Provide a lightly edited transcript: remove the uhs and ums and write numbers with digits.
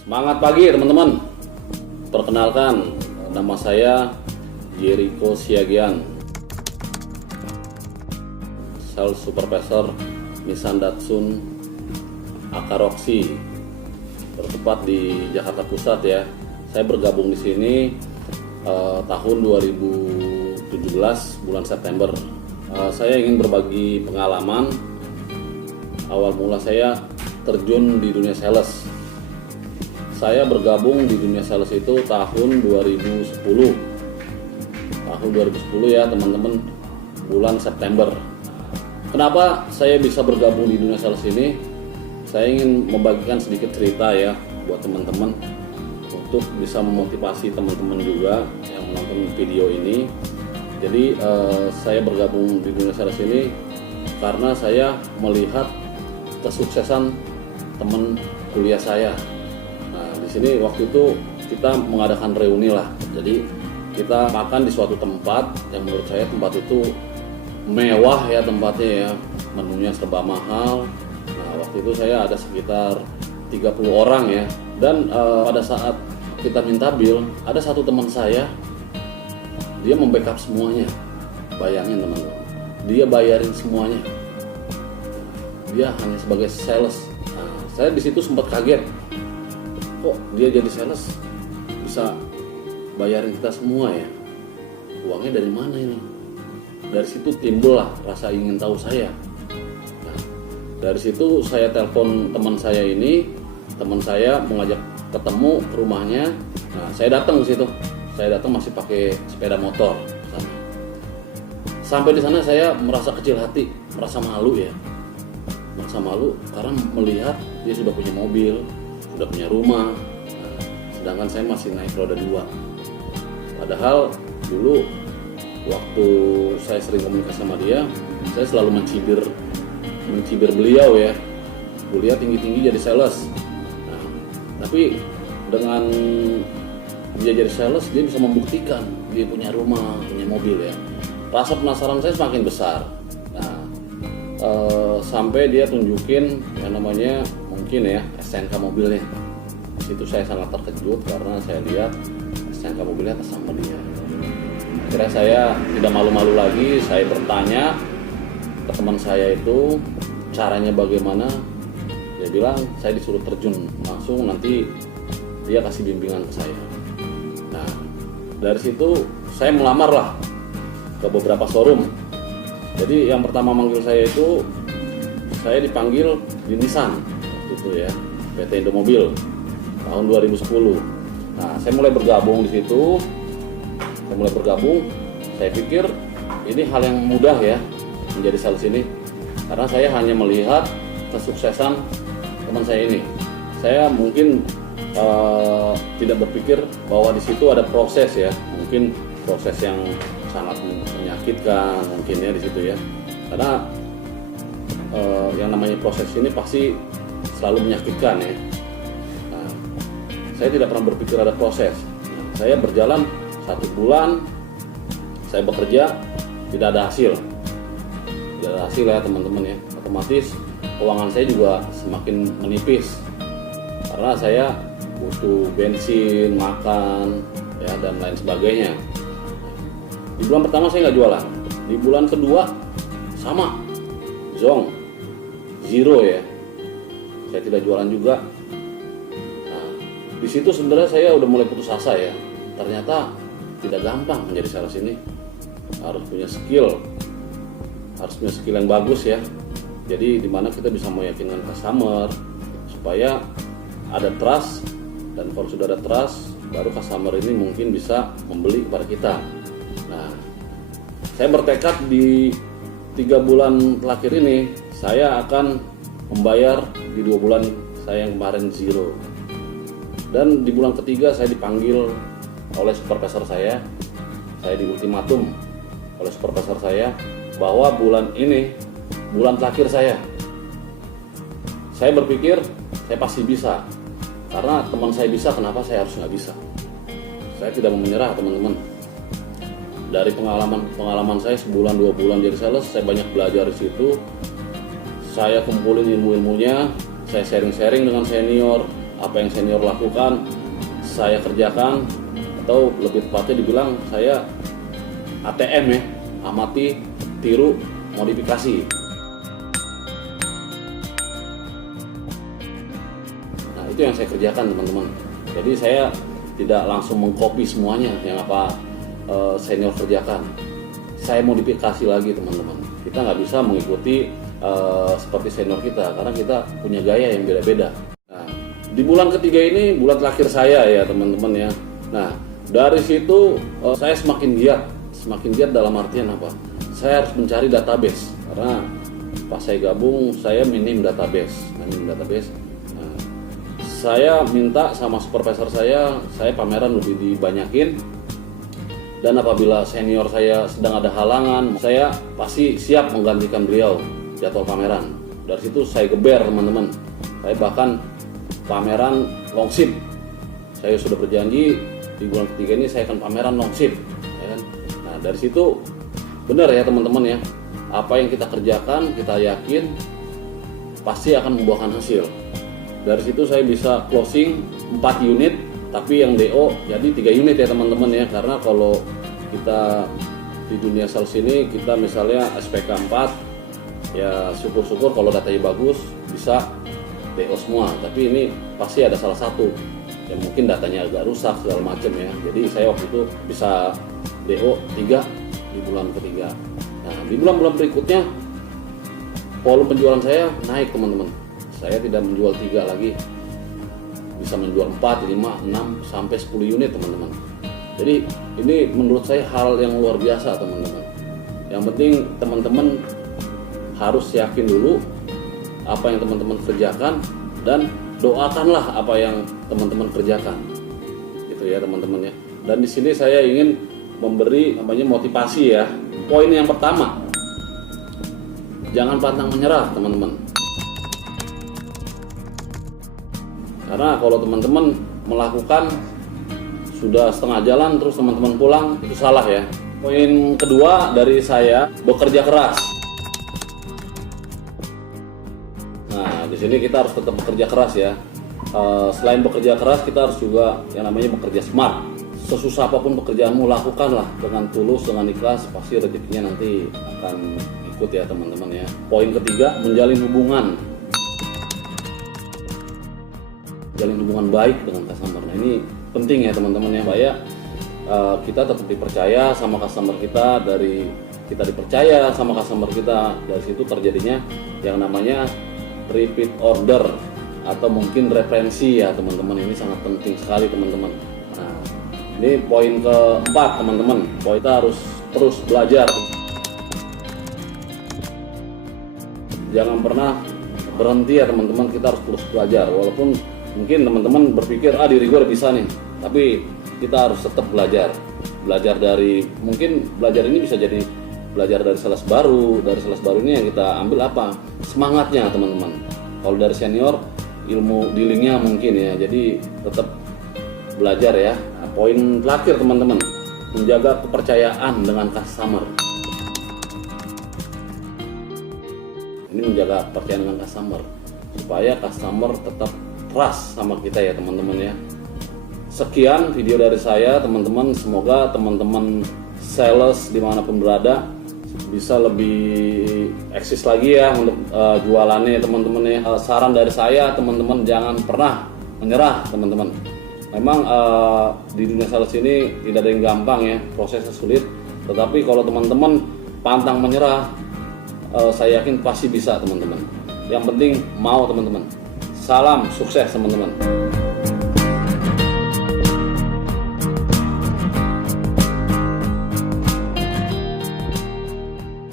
Semangat pagi teman-teman. Perkenalkan, nama saya Jericho Siagian, Sales Supervisor Nissan Datsun Akaroxy, bertempat di Jakarta Pusat ya. Saya bergabung di sini tahun 2017 bulan September. Saya ingin berbagi pengalaman awal mula saya terjun di dunia sales. Saya bergabung di dunia sales itu tahun 2010. Tahun 2010 ya teman-teman, bulan September. Kenapa saya bisa bergabung di dunia sales ini? Saya ingin membagikan sedikit cerita ya buat teman-teman, untuk bisa memotivasi teman-teman juga yang menonton video ini. Jadi saya bergabung di dunia sales ini karena saya melihat kesuksesan teman kuliah saya. Nah, di sini waktu itu kita mengadakan reuni lah. Jadi kita makan di suatu tempat yang menurut saya tempat itu mewah ya tempatnya ya, menunya serba mahal. Nah, waktu itu saya ada sekitar 30 orang ya. Dan pada saat kita minta bill, ada satu teman saya, dia membackup semuanya. Bayangin teman-teman, dia bayarin semuanya. Dia hanya sebagai sales. Nah, saya di situ sempat kaget. Kok dia jadi sales bisa bayarin kita semua ya? Uangnya dari mana ini? Dari situ timbullah rasa ingin tahu saya. Nah, dari situ saya telepon teman saya ini. Teman saya mengajak ketemu ke rumahnya. Nah, saya datang ke situ. Saya datang masih pakai sepeda motor. Sampai di sana saya merasa kecil hati, merasa malu ya. Merasa malu karena melihat dia sudah punya mobil, sudah punya rumah. Nah, sedangkan saya masih naik roda 2. Padahal dulu waktu saya sering komunikasi sama dia, saya selalu mencibir beliau ya. Beliau tinggi-tinggi jadi sales. Nah, tapi dengan dia jadi sales, dia bisa membuktikan dia punya rumah, punya mobil ya. Rasa penasaran saya semakin besar. Nah, sampai dia tunjukin yang namanya mungkin ya STNK mobilnya. Itu saya sangat terkejut karena saya lihat STNK mobilnya atas nama dia. Akhirnya saya tidak malu-malu lagi, saya bertanya ke teman saya itu caranya bagaimana. Dia bilang saya disuruh terjun langsung, nanti dia kasih bimbingan ke saya. Nah, dari situ saya melamar lah ke beberapa showroom. Jadi yang pertama manggil saya itu, saya dipanggil di Nissan itu ya, PT Indomobil tahun 2010. Nah, saya mulai bergabung di situ. Saya pikir ini hal yang mudah ya menjadi sales ini, karena saya hanya melihat kesuksesan teman saya ini. Saya mungkin tidak berpikir bahwa di situ ada proses ya, mungkin proses yang sangat menyakitkan mungkin ya di situ ya, karena yang namanya proses ini pasti selalu menyakitkan ya. Nah, saya tidak pernah berpikir ada proses. Saya berjalan 1 bulan, saya bekerja, tidak ada hasil ya teman-teman ya. Otomatis keuangan saya juga semakin menipis karena saya butuh bensin, makan ya, dan lain sebagainya. Di bulan pertama saya nggak jualan, di bulan kedua sama, zong, zero ya, saya tidak jualan juga. Nah, di situ sebenarnya saya udah mulai putus asa ya. Ternyata tidak gampang menjadi sales ini, harus punya skill yang bagus ya. Jadi dimana kita bisa meyakinkan customer supaya ada trust, dan kalau sudah ada trust, baru customer ini mungkin bisa membeli kepada kita. Nah, saya bertekad di 3 bulan terakhir ini saya akan membayar di 2 bulan saya yang kemarin zero. Dan di bulan ketiga saya dipanggil oleh supervisor saya di ultimatum oleh supervisor saya bahwa bulan ini bulan terakhir saya. Saya berpikir saya pasti bisa, karena teman saya bisa, kenapa saya harus nggak bisa? Saya tidak mau menyerah teman-teman. Dari pengalaman saya sebulan 2 bulan jadi sales, saya banyak belajar di situ. Saya kumpulin ilmu-ilmunya, saya sharing-sharing dengan senior, apa yang senior lakukan saya kerjakan, atau lebih tepatnya dibilang saya ATM ya, amati, tiru, modifikasi. Nah itu yang saya kerjakan teman-teman. Jadi saya tidak langsung mengcopy semuanya yang apa senior kerjakan. Saya modifikasi lagi teman-teman. Kita nggak bisa mengikuti seperti senior kita karena kita punya gaya yang beda-beda. Nah, di bulan ketiga ini bulan terakhir saya ya teman-teman ya. Nah dari situ saya semakin giat dalam artian apa? Saya harus mencari database karena pas saya gabung saya minim database. Nah, saya minta sama supervisor saya pameran lebih dibanyakin. Dan apabila senior saya sedang ada halangan, saya pasti siap menggantikan beliau jadwal pameran. Dari situ saya geber teman-teman. Saya bahkan pameran long shift. Saya sudah berjanji di bulan ketiga ini saya akan pameran long shift. Ya kan? Nah dari situ benar ya teman-teman ya. Apa yang kita kerjakan, kita yakin pasti akan membuahkan hasil. Dari situ saya bisa closing 4 unit. Tapi yang DO jadi 3 unit ya teman-teman ya, karena kalau kita di dunia sales ini kita misalnya SPK 4 ya syukur-syukur kalau datanya bagus bisa DO semua, tapi ini pasti ada salah satu yang mungkin datanya agak rusak segala macam ya. Jadi saya waktu itu bisa DO 3 di bulan ketiga. Nah di bulan-bulan berikutnya volume penjualan saya naik teman-teman. Saya tidak menjual 3 lagi, bisa menjual 4, 5, 6, sampai 10 unit teman-teman. Jadi ini menurut saya hal yang luar biasa teman-teman. Yang penting teman-teman harus yakin dulu apa yang teman-teman kerjakan dan doakanlah apa yang teman-teman kerjakan. Gitu ya teman-teman ya. Dan di sini saya ingin memberi namanya motivasi ya. Poin yang pertama, jangan pantang menyerah teman-teman. Karena kalau teman-teman melakukan sudah setengah jalan terus teman-teman pulang, itu salah ya. Poin kedua dari saya, bekerja keras. Nah, di sini kita harus tetap bekerja keras ya. Selain bekerja keras, kita harus juga yang namanya bekerja smart. Sesusah apapun pekerjaanmu, lakukanlah dengan tulus, dengan ikhlas, pasti rezekinya nanti akan ikut ya teman-teman ya. Poin ketiga, menjalin hubungan. Jalin hubungan baik dengan customer. Nah ini penting ya teman-teman ya, Pak ya. Kita tetap dipercaya sama customer kita, dari kita dipercaya sama customer kita, dari situ terjadinya yang namanya repeat order atau mungkin referensi ya teman-teman. Ini sangat penting sekali teman-teman. Nah ini poin keempat teman-teman, poin kita harus terus belajar. Jangan pernah berhenti ya teman-teman, kita harus terus belajar. Walaupun mungkin teman-teman berpikir diri gue udah bisa nih, tapi kita harus tetap belajar dari, mungkin belajar ini bisa jadi belajar dari sales baru. Dari sales baru ini yang kita ambil apa? Semangatnya teman-teman. Kalau dari senior, ilmu dealingnya mungkin ya, jadi tetap belajar ya. Nah, poin terakhir teman-teman, menjaga kepercayaan dengan customer. Ini menjaga kepercayaan dengan customer supaya customer tetap trust sama kita ya teman-teman ya. Sekian video dari saya teman-teman, semoga teman-teman sales dimanapun berada bisa lebih eksis lagi ya untuk jualannya teman-teman ya. Saran dari saya teman-teman, jangan pernah menyerah teman-teman. Memang di dunia sales ini tidak ada yang gampang ya, prosesnya sulit, tetapi kalau teman-teman pantang menyerah, saya yakin pasti bisa teman-teman. Yang penting mau teman-teman. Salam sukses teman-teman.